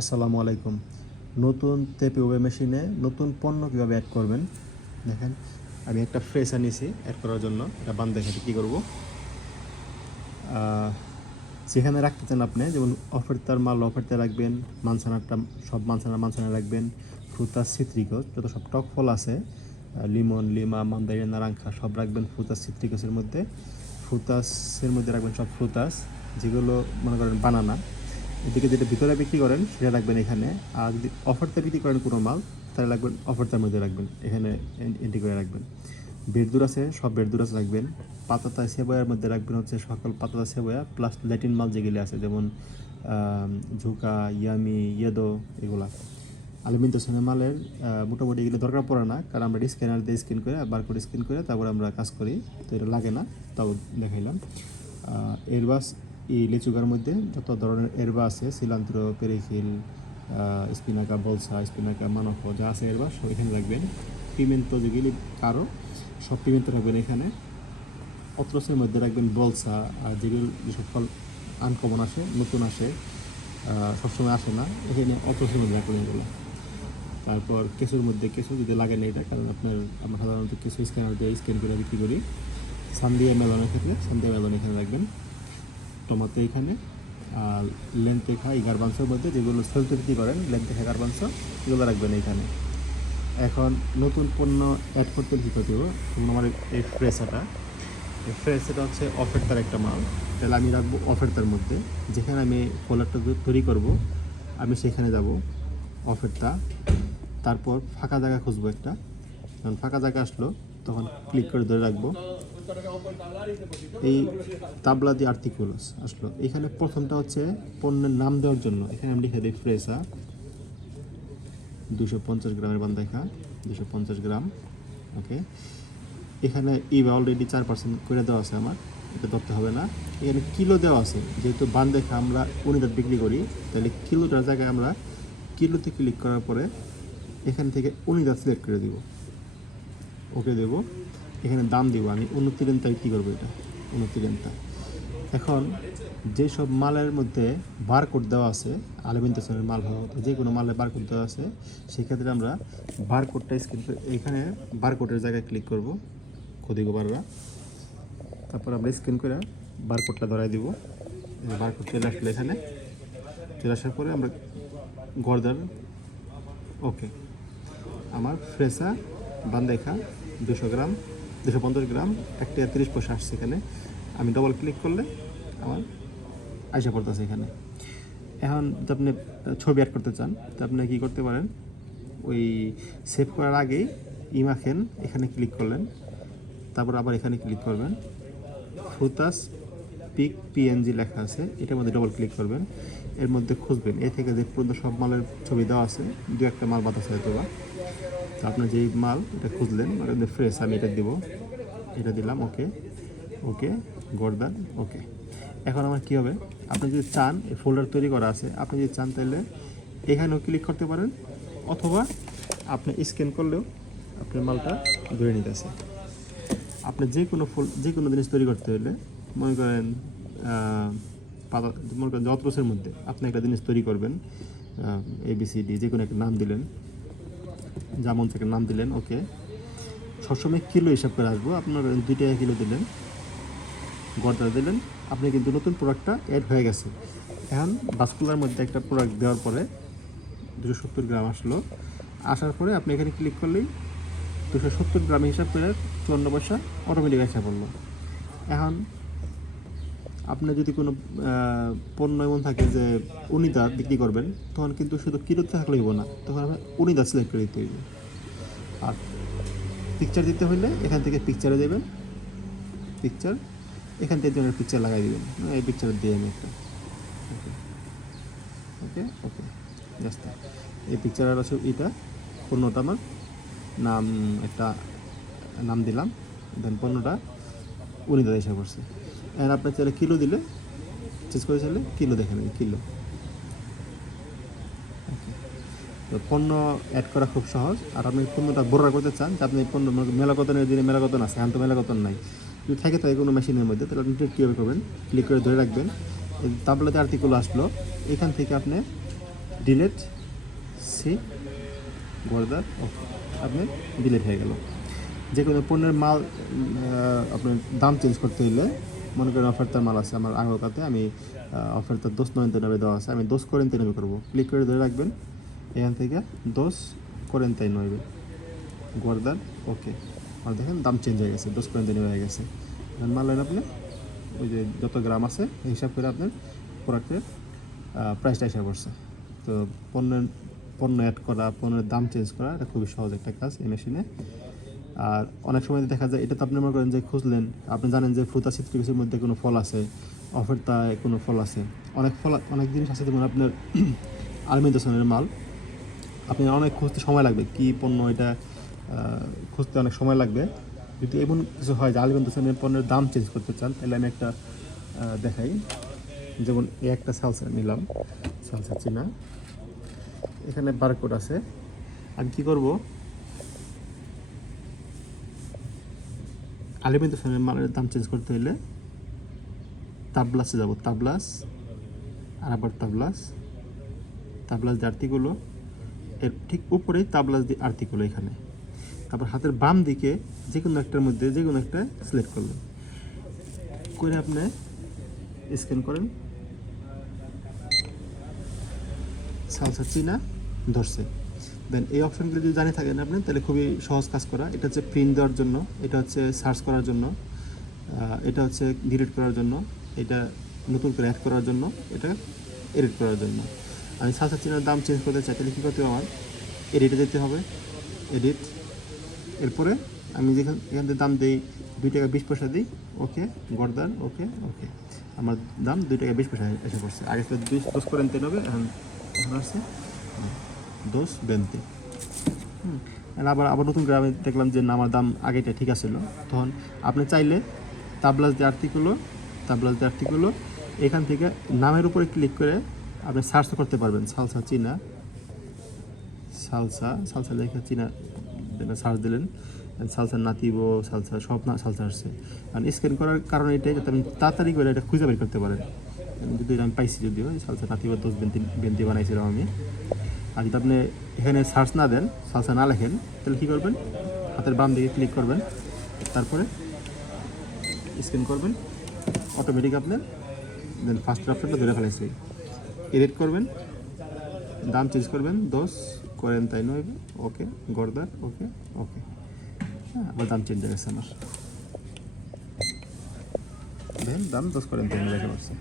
আসসালামু আলাইকুম। নতুন তেপে ওবে মেশিনে নতুন পণ্য কীভাবে অ্যাড করবেন? দেখেন, আমি একটা ফ্রেশার নিয়েছি অ্যাড করার জন্য। এটা বান দেখে কী করব? যেখানে রাখতে চান আপনি, যেমন অফারতার মাল অফারতে রাখবেন মানসানারটা সব মানসানা মানসানা রাখবেন ফ্রুতাস সিত্রিকস যত সব টক ফল আছে লিমন, লিমা, মান্দারিনা নারাঙ্খা সব রাখবেন ফ্রুতাস সিত্রিকসের মধ্যে। ফ্রুতাসের মধ্যে রাখবেন সব ফ্রুতাস, যেগুলো, মনে করেন, বানানা। এদিকে যেটা ভিতরে বিক্রি করেন সেটা রাখবেন এখানে। আর যদি অফারতে বিক্রি করেন কোনো মাল তাহলে রাখবেন অফারটার মধ্যে রাখবেন। এখানে এন্ট্রি করে রাখবেন। বেরদুর আছে সব বেরদুর আছে রাখবেন। পাতাতা সেবয়ার মধ্যে রাখবেন হচ্ছে সকল পাতাতা সেবয়া প্লাস ল্যাটিন মাল যেগুলি আছে যেমন ঝুকা ইয়ামি ইয়েদো এগুলা। আলমিন মালের আহ, মোটামুটি এগুলো দরকার পড়ে না কারণ আমরা স্ক্যানার দিয়ে স্ক্যান করে বারকোড স্ক্যান করে তারপর আমরা কাজ করি। তো এটা লাগে না তাও দেখাইলাম। এরবাস এই লিচুগার মধ্যে যত ধরনের এরবা আছে, সিলান্ত্র পেরিখিল স্পিনাকা, বলসা, স্পিনাকা, মানফ, যা আছে এরবা, সব এখানে রাখবেন। পিমেন্টো যেগুলি কারও, সব পিমেন্টো রাখবেন এখানে। অত্রসের মধ্যে রাখবেন বলসা, আর যেগুলো যেসব ফল আনকমন আসে, নতুন আসে সবসময় আসে না। এখানে অত্রসের মধ্যে রাখবেন এগুলো। তারপর কেঁচুর মধ্যে, কেঁচু যদি লাগে না এটা, কারণ আপনার, আমরা সাধারণত কিছু স্ক্যানার দিয়ে স্ক্যান করে বিক্রি করি। সান্দিয়া মেলনের ক্ষেত্রে সান্দিয়া মেলন এখানে রাখবেন। টমাটো এখানে, আর লেন্টেখা এই গার্বান্সের মধ্যে যেগুলো সেল বিক্রি করেন লেন্টেখা গার্বান্স এগুলো রাখবেন এখানে। এখন নতুন পণ্য অ্যাড করতে করতে হবে যেমন আমার এই ফ্রেসাটা এই ফ্রেসাটা হচ্ছে অফারটার একটা মাল। তাহলে আমি রাখব অফারটার মধ্যে। যেখানে আমি ফোলারটা তৈরি করব, আমি সেখানে যাব অফারটা তারপর ফাঁকা জায়গা খুঁজবো একটা। যখন ফাঁকা জায়গা আসলো, তখন ক্লিক করে ধরে রাখব। এই তাবলা দিয়ে আর্টিকুলাস আসলো। এখানে প্রথমটা হচ্ছে পণ্যের নাম দেওয়ার জন্য। এখানে আমি লিখে দিই ফ্রেসা। দুশো পঞ্চাশ গ্রামের বান্দাখা দুশো পঞ্চাশ গ্রাম। ওকে। এখানে ইভা অলরেডি চার পার্সেন্ট করে দেওয়া আছে আমার। এটা ধরতে হবে না। এখানে কিলো দেওয়া আছে। যেহেতু বান্দেখা আমরা উনিদার বিক্রি করি, তাহলে কিলোটার জায়গায় আমরা কিলোতে ক্লিক করার পরে এখান থেকে উনিদার সিলেক্ট করে দিব। ওকে দেব। এখানে দাম দিব, আমি উনতিরেন্তায় কী করব এটা? উনতিরেন্তা। এখন যেসব মালের মধ্যে বারকোড দেওয়া আছে আলমিনতেশনের মাল হোক যে কোনো মালের বারকোড দেওয়া আছে, সেক্ষেত্রে আমরা বারকোডটা স্ক্রিন করে, এখানে বারকোডের জায়গায় ক্লিক করব কদিগো বাররা। তারপর আমরা স্ক্যান করে বারকোডটা ধরাই দিব। বারকোড চলে আসলো এখানে। চলে আসার পরে আমরা গর্দার ওকে আমার ফ্রেশা বান্দেখা, দুশো গ্রাম। দুশো পঞ্চাশ গ্রাম, একটা তিরিশ পয়সা আসছে এখানে। আমি ডবল ক্লিক করলে আমার আইসা পড়তেছে এখানে। এখন যদি আপনি ছবি অ্যাড করতে চান, তো আপনি কী করতে পারেন? ওই সেভ করার আগেই ইমাখেন এখানে ক্লিক করলেন। তারপর আবার এখানে ক্লিক করবেন। ফুতাস পিক পিএনজি লেখা আছে। এটার মধ্যে ডবল ক্লিক করবেন। এর মধ্যে খুঁজবেন। এ থেকে যে পর্যন্ত সব মালের ছবি দেওয়া আছে, দু একটা মাল বাতাসে হয়তো বা তো আপনার যেই মাল, এটা খুঁজলেন মানে ফ্রেশ আমি এটা দিব। এটা দিলাম, ওকে। ওকে, গর্দান, ওকে। এখন আমার কী হবে? আপনি যদি চান, এই ফোল্ডার তৈরি করা আছে, আপনি যদি চান তাহলে এখানেও ক্লিক করতে পারেন, অথবা আপনি স্ক্যান করলেও আপনার মালটা ধরে নিতেছে আপনি যে কোনো ফুল যে কোনো জিনিস তৈরি করতে হলে মনে করেন পাতা, মনে করেন যত্রসের মধ্যে আপনি একটা জিনিস তৈরি করবেন এবিসিডি যে কোনো একটা নাম দিলেন যেমন থেকে নাম দিলেন ওকে সবসময় কিলো হিসাব করে আসব, আপনার দুই টাকা কিলো দিলেন, গড়টা দিলেন, আপনি কিন্তু নতুন প্রোডাক্টটা অ্যাড হয়ে গেছে। এখন বাসকুলার মধ্যে একটা প্রোডাক্ট দেওয়ার পরে দুশো সত্তর গ্রাম আসলো। আসার পরে আপনি এখানে ক্লিক করলেই দুশো সত্তর গ্রাম হিসাব করে চুয়ান্ন পয়সা অটোমেটিক আসা পড়ল এখন আপনি যদি কোনো পণ্য এমন থাকে যে উনিদা বিক্রি করবেন, তখন কিন্তু শুধু কিলোতে থাকলে হইব না, তখন আপনার উনিদা সিলেক্ট করে দিতে হইবে। আর পিকচার দিতে হইলে এখান থেকে পিকচারে দেবেন পিকচার এখান থেকে জনের পিকচার লাগাই দিবেন। এই পিকচার দিয়ে আমি একটা, ওকে ওকে জাস্ট এই পিকচার আর আছে এটা, পণ্যটা আমার, নাম, একটা, নাম দিলাম দেন পণ্যটা উনি দাদা করছে। আর আপনার চাইলে কিলো দিলে চেঞ্জ করে চাইলে কিলো দেখে নেবেন কিলো। তো পণ্য অ্যাড করা খুব সহজ। আর আপনি পণ্যটা বড় করতে চান, যে আপনি পণ্য মেলাকতনের দিনে মেলাকতন আছে এখন তো মেলাকতন নাই। যদি থাকে থাকে কোনো মেশিনের মধ্যে, তাহলে আপনি কীভাবে করবেন? ক্লিক করে ধরে রাখবেন। তাবলাতে আর্টিকেল আসলো। এখান থেকে আপনি ডিলেট সি গর্দার ওকে আপনার ডিলেট হয়ে গেল। যে কোনো পণ্যের মাল আপনার দাম চেঞ্জ করতে হলে মনে করেন অফারটার মাল আছে, আমার আগরকাতে আমি অফারটা দোষ নয়নতানবে দেওয়া আছে। আমি দোষ করেন তিনবে করব। ক্লিক করে ধরে রাখবেন, এখান থেকে দোষ করেন, তাই নয়বে গর্দার ওকে আর দেখেন, দাম চেঞ্জ হয়ে গেছে, দোষ করেন তাই হয়ে গেছে। নেন আপনি, ওই যে যত গ্রাম আছে হিসাব করে আপনার প্রোডাক্টের প্রাইসটা হিসাব করছে। তো পণ্যের, পণ্য অ্যাড করা, পণ্যের দাম চেঞ্জ করা, এটা খুবই সহজ একটা কাজ এই মেশিনে আর অনেক সময় দেখা যায়, এটা তো আপনি মনে করেন যে খুঁজলেন, আপনি জানেন যে ফ্রুতা সিট্রিক্সের মধ্যে কোনো ফল আছে অফারটায় কোনো ফল আছে। অনেক ফল, অনেক জিনিস আছে, যেমন আপনার আলমিদাসনের মাল। আপনি অনেক খুঁজতে সময় লাগবে, কি পণ্য এটা খুঁজতে অনেক সময় লাগবে। যদি এমন কিছু হয় যে আলমিদাসনের পণ্যের দাম চেঞ্জ করতে চান, তাহলে আমি একটা দেখাই। যেমন এই একটা সালসা নিলাম, সালসা চিনা। এখানে বারকোড আছে। আমি কী করব? আলিমিত ফ্যানের মালের দাম চেঞ্জ করতে হলে তাবলাসে যাব তাবলাস আর আবার তাবলাস। তাবলাস যে আর্টিগুলো এর ঠিক উপরেই তাবলাস দিয়ে আর্টিগুলো এখানে। তারপর হাতের বাম দিকে যে কোনো একটার মধ্যে যে কোনো একটা সিলেক্ট করলেন করে আপনি স্ক্যান করেন। সালসা চীনা ধরছে। দেন এই অপশনগুলো যদি জানিয়ে থাকেন আপনি, তাহলে খুবই সহজ কাজ করা। এটা হচ্ছে প্রিন্ট দেওয়ার জন্য, এটা হচ্ছে সার্চ করার জন্য এটা হচ্ছে ডিলিট করার জন্য, এটা নতুন করে অ্যাড করার জন্য, এটা এডিট করার জন্য। আমি সালসা চিনার দাম চেঞ্জ করতে চাই, তাহলে কী করতে হবে আমার? এডিটে যেতে হবে এডিট এরপরে আমি যেখান, এখান থেকে দাম দিই দুই টাকা বিশ পয়সা দিই, ওকে, গরদান, ওকে ওকে। আমার দাম দুই টাকা বিশ পয়সা এসে পড়ছে। আগে তো দুই দোষ করেন তেন হবে, এখন এখন আসছে। দোষ বেনতে আবার আবার নতুন গ্রামে দেখলাম যে না আমার দাম আগেটা ঠিক আছিল তখন আপনি চাইলে তাবলাস যে আর্টিগুলো তাবলাস যে আর্টিগুলো এখান থেকে নামের উপরে ক্লিক করে আপনি সার্চ করতে পারবেন, সালসা চীনা, সালসা সালসা লেখা চীনা সার্চ দিলেন সালসা নাতিব, সালসা সব না, সালসা আসছে। কারণ স্ক্যান করার কারণে এটাই যাতে আপনি তাড়াতাড়ি করে এটা খুঁজে বের করতে পারেন। যদি, আমি পাইছি যদিও সালসা নাতিব দোষ বেন্তি বেন্তি বানাইছিলাম আমি। আর যদি আপনি এখানে সার্চ না দেন সালসা না লেখেন, তাহলে কী করবেন? হাতের বাম দিকে ক্লিক করবেন। তারপরে স্ক্যান করবেন। অটোমেটিক আপনার দেন ফার্স্ট অপশনটা ধরে ফেলাইছে এডিট করবেন। দাম চেঞ্জ করবেন। দশ, করেন তাই নয়। ওকে, গরদার, ওকে ওকে। হ্যাঁ আবার দাম চেঞ্জ হয়ে গেছে আমার। দেন, দাম দশ, করেন তাই লেখা পাচ্ছে